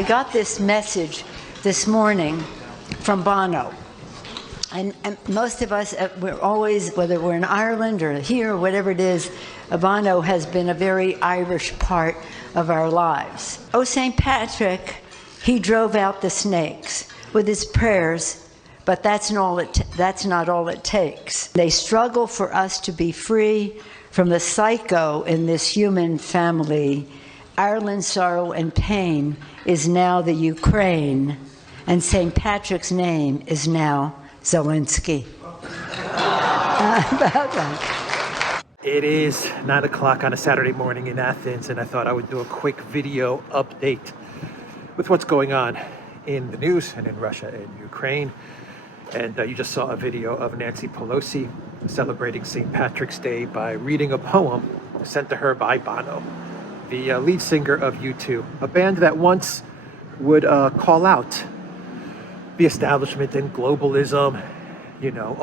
I got this message this morning from Bono. And most of us, we're always, whether we're in Ireland or here or whatever it is, Bono has been a very Irish part of our lives. Oh, St. Patrick, he drove out the snakes with his prayers, but that's not all it takes. They struggle for us to be free from the psycho in this human family. Ireland's sorrow and pain is now the Ukraine, and St. Patrick's name is now Zelensky. It is 9 o'clock on a Saturday morning in Athens, and I thought I would do a quick video update with what's going on in the news and in Russia and Ukraine. And you just saw a video of Nancy Pelosi celebrating St. Patrick's Day by reading a poem sent to her by Bono, the lead singer of U2, a band that once would call out the establishment and globalism, you know,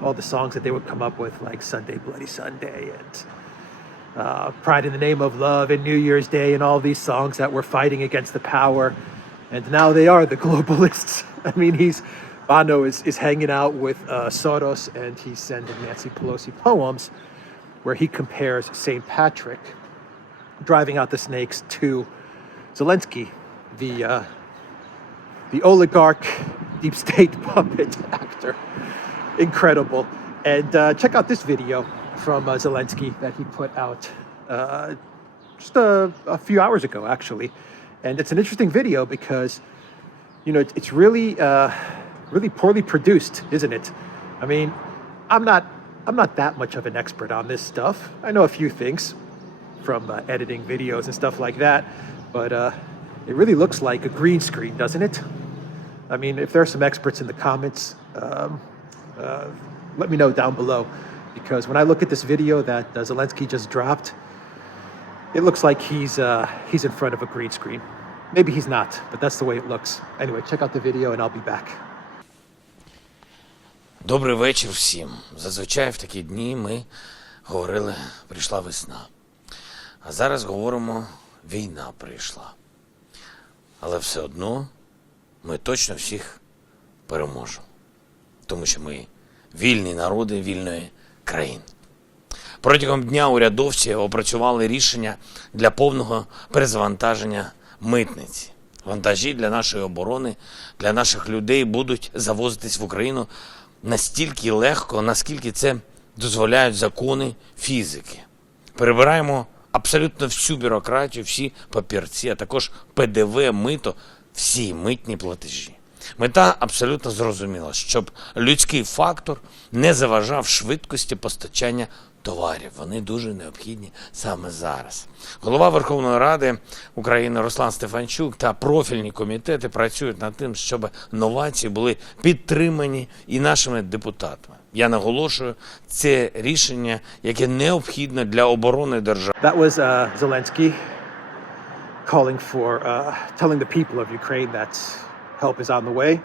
all the songs that they would come up with, like Sunday Bloody Sunday and Pride in the Name of Love and New Year's Day and all these songs that were fighting against the power. And now they are the globalists. I mean, Bono is hanging out with Soros, and he's sending Nancy Pelosi poems where he compares St. Patrick driving out the snakes to Zelensky, the oligarch, deep state puppet actor. Incredible. And check out this video from Zelensky that he put out just a few hours ago, actually. And it's an interesting video because, you know, it's really poorly produced, isn't it? I mean, I'm not that much of an expert on this stuff. I know a few things from editing videos and stuff like that, but it really looks like a green screen, doesn't it? I mean, if there are some experts in the comments, let me know down below, because when I look at this video that Zelensky just dropped, it looks like he's in front of a green screen. Maybe he's not, but that's the way it looks. Anyway, check out the video and I'll be back. Добрий вечір всім. Зазвичай в такі дні ми говорили, прийшла весна. А зараз говоримо, війна прийшла. Але все одно ми точно всіх переможемо. Тому що ми вільні народи вільної країни. Протягом дня урядовці опрацювали рішення для повного перезавантаження митниці. Вантажі для нашої оборони, для наших людей будуть завозитись в Україну настільки легко, наскільки це дозволяють закони фізики. Перебираємо абсолютно всю бюрократію, всі папірці, а також ПДВ, мито, всі митні платежі. Мета абсолютно зрозуміла, щоб людський фактор не заважав швидкості постачання товарів. Вони дуже необхідні саме зараз. Голова Верховної Ради України Руслан Стефанчук та профільні комітети працюють над тим, щоб новації були підтримані і нашими депутатами. Я наголошую, це рішення, яке необхідне для оборони держави. That was Zelensky calling for, telling the people of Ukraine that help is on the way.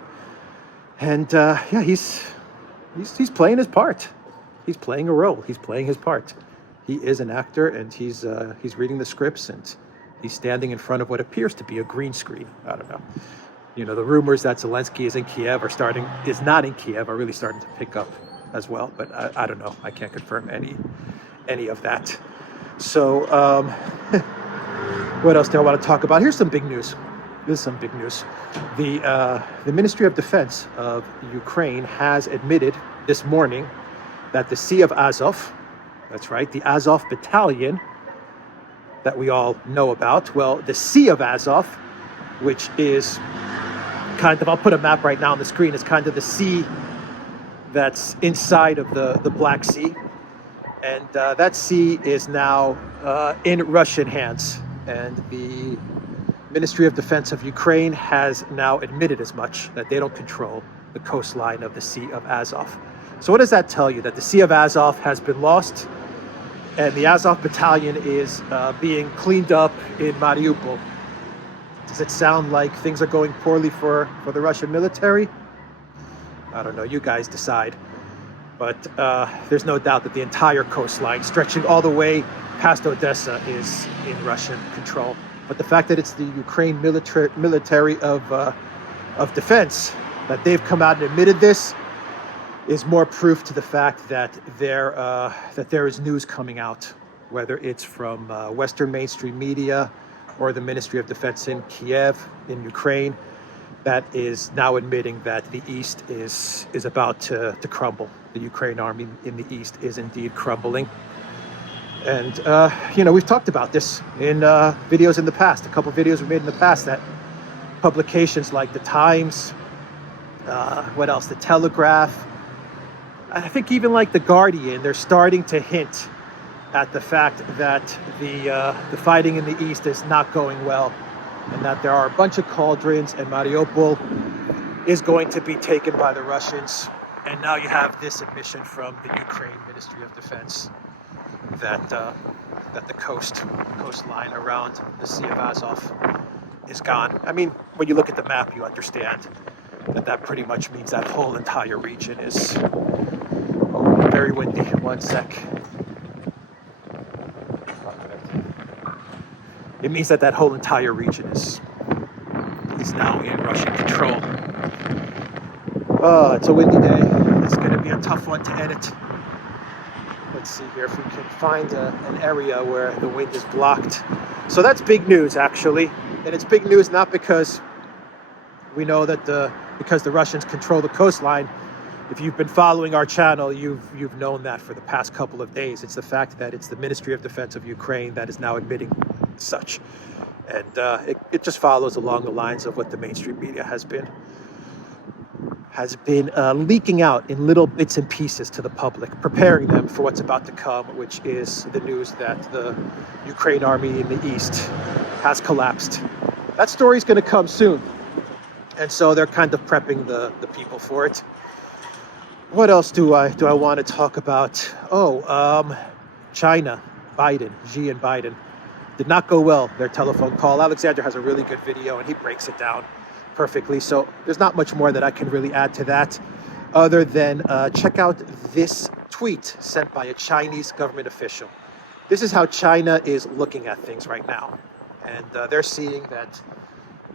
And yeah, he's playing his part. He's playing a role. He's playing his part. He is an actor, and he's reading the scripts, and he's standing in front of what appears to be a green screen. I don't know. You know, the rumors that Zelensky is in Kiev is not in Kiev are really starting to pick up as well. But I don't know. I can't confirm any of that. So what else do I want to talk about? Here's some big news. This is some big news. The Ministry of Defense of Ukraine has admitted this morning that the Sea of Azov, that's right, the Azov battalion that we all know about, well, the Sea of Azov, which is kind of, I'll put a map right now on the screen, is kind of the sea that's inside of the Black Sea. And that sea is now in Russian hands. And the Ministry of Defense of Ukraine has now admitted as much, that they don't control the coastline of the Sea of Azov. So what does that tell you? That the Sea of Azov has been lost, and the Azov battalion is being cleaned up in Mariupol. Does it sound like things are going poorly for the Russian military? I don't know, you guys decide. But there's no doubt that the entire coastline, stretching all the way past Odessa, is in Russian control. But the fact that it's the Ukraine military of defense, that they've come out and admitted this, is more proof to the fact that there is news coming out, whether it's from Western mainstream media or the Ministry of Defense in Kiev, in Ukraine, that is now admitting that the East is about to crumble. The Ukraine army in the East is indeed crumbling. And, we've talked about this in videos in the past, a couple of videos we made in the past, that publications like The Times, what else, The Telegraph, I think even like The Guardian, they're starting to hint at the fact that the fighting in the East is not going well, and that there are a bunch of cauldrons, and Mariupol is going to be taken by the Russians. And now you have this admission from the Ukraine Ministry of Defense that the coastline around the Sea of Azov is gone. I mean, when you look at the map, you understand that pretty much means that whole entire region is very windy. 1 sec. It means that whole entire region is now in Russian control. Oh, it's a windy day. It's going to be a tough one to edit. Let's see here if we can find an area where the wind is blocked. So that's big news, actually. And it's big news not because we know that because the Russians control the coastline. If you've been following our channel, you've known that for the past couple of days. It's the fact that it's the Ministry of Defense of Ukraine that is now admitting such. And it just follows along the lines of what the mainstream media has been leaking out in little bits and pieces to the public, preparing them for what's about to come, which is the news that the Ukraine army in the East has collapsed. That story's going to come soon. And so they're kind of prepping the people for it. What else do I want to talk about? China, Xi and Biden did not go well, their telephone call. Alexander has a really good video and he breaks it down perfectly. So there's not much more that I can really add to that, other than check out this tweet sent by a Chinese government official. This is how China is looking at things right now. And they're seeing that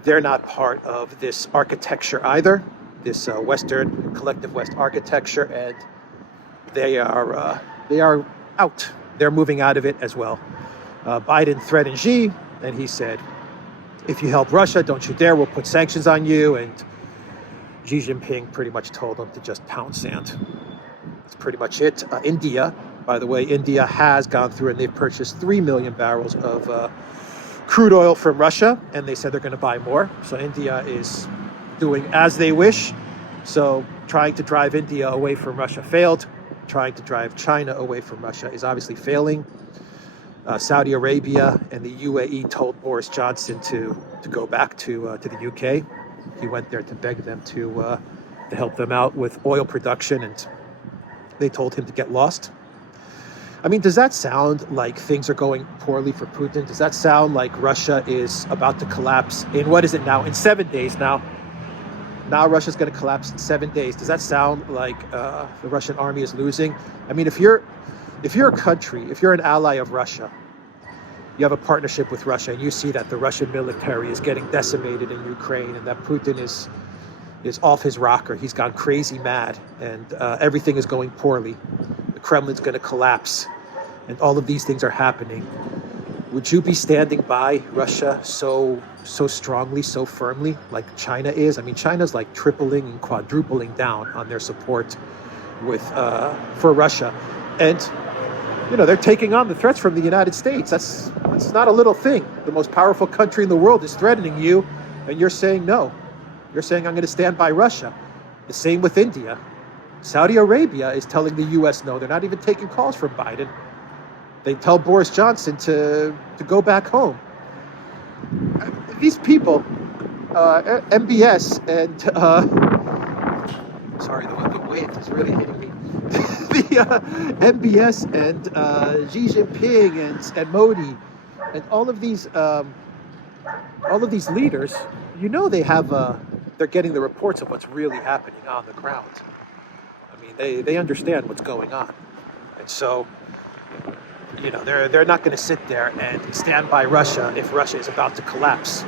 they're not part of this architecture either, this Western collective West architecture, and they are out. They're moving out of it as well. Biden threatened Xi, and he said, if you help Russia, don't you dare, we'll put sanctions on you. And Xi Jinping pretty much told them to just pound sand. That's pretty much it. India, by the way, India has gone through and they've purchased 3 million barrels of crude oil from Russia, and they said they're going to buy more. So India is doing as they wish. So trying to drive India away from Russia failed. Trying to drive China away from Russia is obviously failing. Saudi Arabia and the UAE told Boris Johnson to go back to the UK. He went there to beg them to help them out with oil production, and they told him to get lost. I mean, does that sound like things are going poorly for Putin? Does that sound like Russia is about to collapse in, what is it now, in 7 days now? Now Russia's going to collapse in 7 days. Does that sound like the Russian army is losing? I mean, if you're a country, if you're an ally of Russia, you have a partnership with Russia, and you see that the Russian military is getting decimated in Ukraine, and that Putin is off his rocker, he's gone crazy mad, and everything is going poorly. The Kremlin's going to collapse, and all of these things are happening. Would you be standing by Russia so strongly, so firmly, like China is? I mean, China's like tripling and quadrupling down on their support for Russia. And they're taking on the threats from the United States. That's not a little thing. The most powerful country in the world is threatening you, and you're saying no. You're saying, I'm going to stand by Russia. The same with India. Saudi Arabia is telling the U.S. no. They're not even taking calls from Biden. They tell Boris Johnson to go back home. These people, MBS and... sorry, the wind is really hitting me. The MBS and Xi Jinping and Modi and all of these leaders, they're getting the reports of what's really happening on the ground. I mean, they understand what's going on, and so You know, they're not going to sit there and stand by Russia if Russia is about to collapse.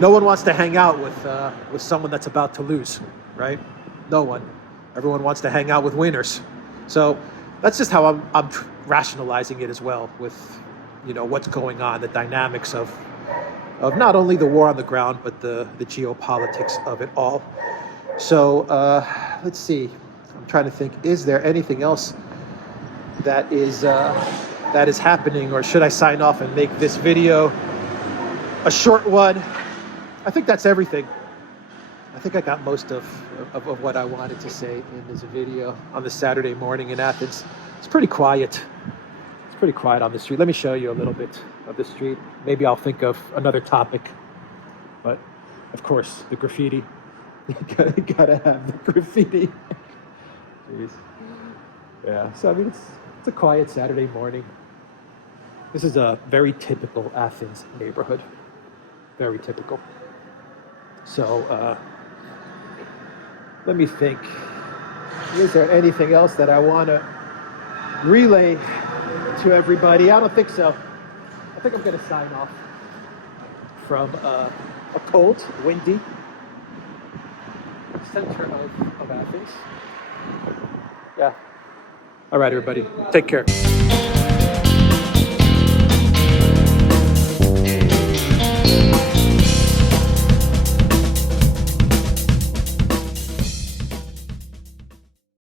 No one wants to hang out with someone that's about to lose, right? No one. Everyone wants to hang out with winners. So that's just how I'm rationalizing it as well, with, you know, what's going on, the dynamics of not only the war on the ground, but the geopolitics of it all. So let's see. I'm trying to think, is there anything else that is happening, or should I sign off and make this video a short one? I think that's everything. I think I got most of what I wanted to say in this video on the Saturday morning in Athens. It's pretty quiet. It's pretty quiet on the street. Let me show you a little bit of the street. Maybe I'll think of another topic. But of course, the graffiti. You gotta have the graffiti. Jeez. Yeah. So I mean, it's a quiet Saturday morning. This is a very typical Athens neighborhood. Very typical. So let me think. Is there anything else that I want to relay to everybody? I don't think so. I think I'm going to sign off from a cold, windy center of Athens. Yeah. All right, everybody. Take care.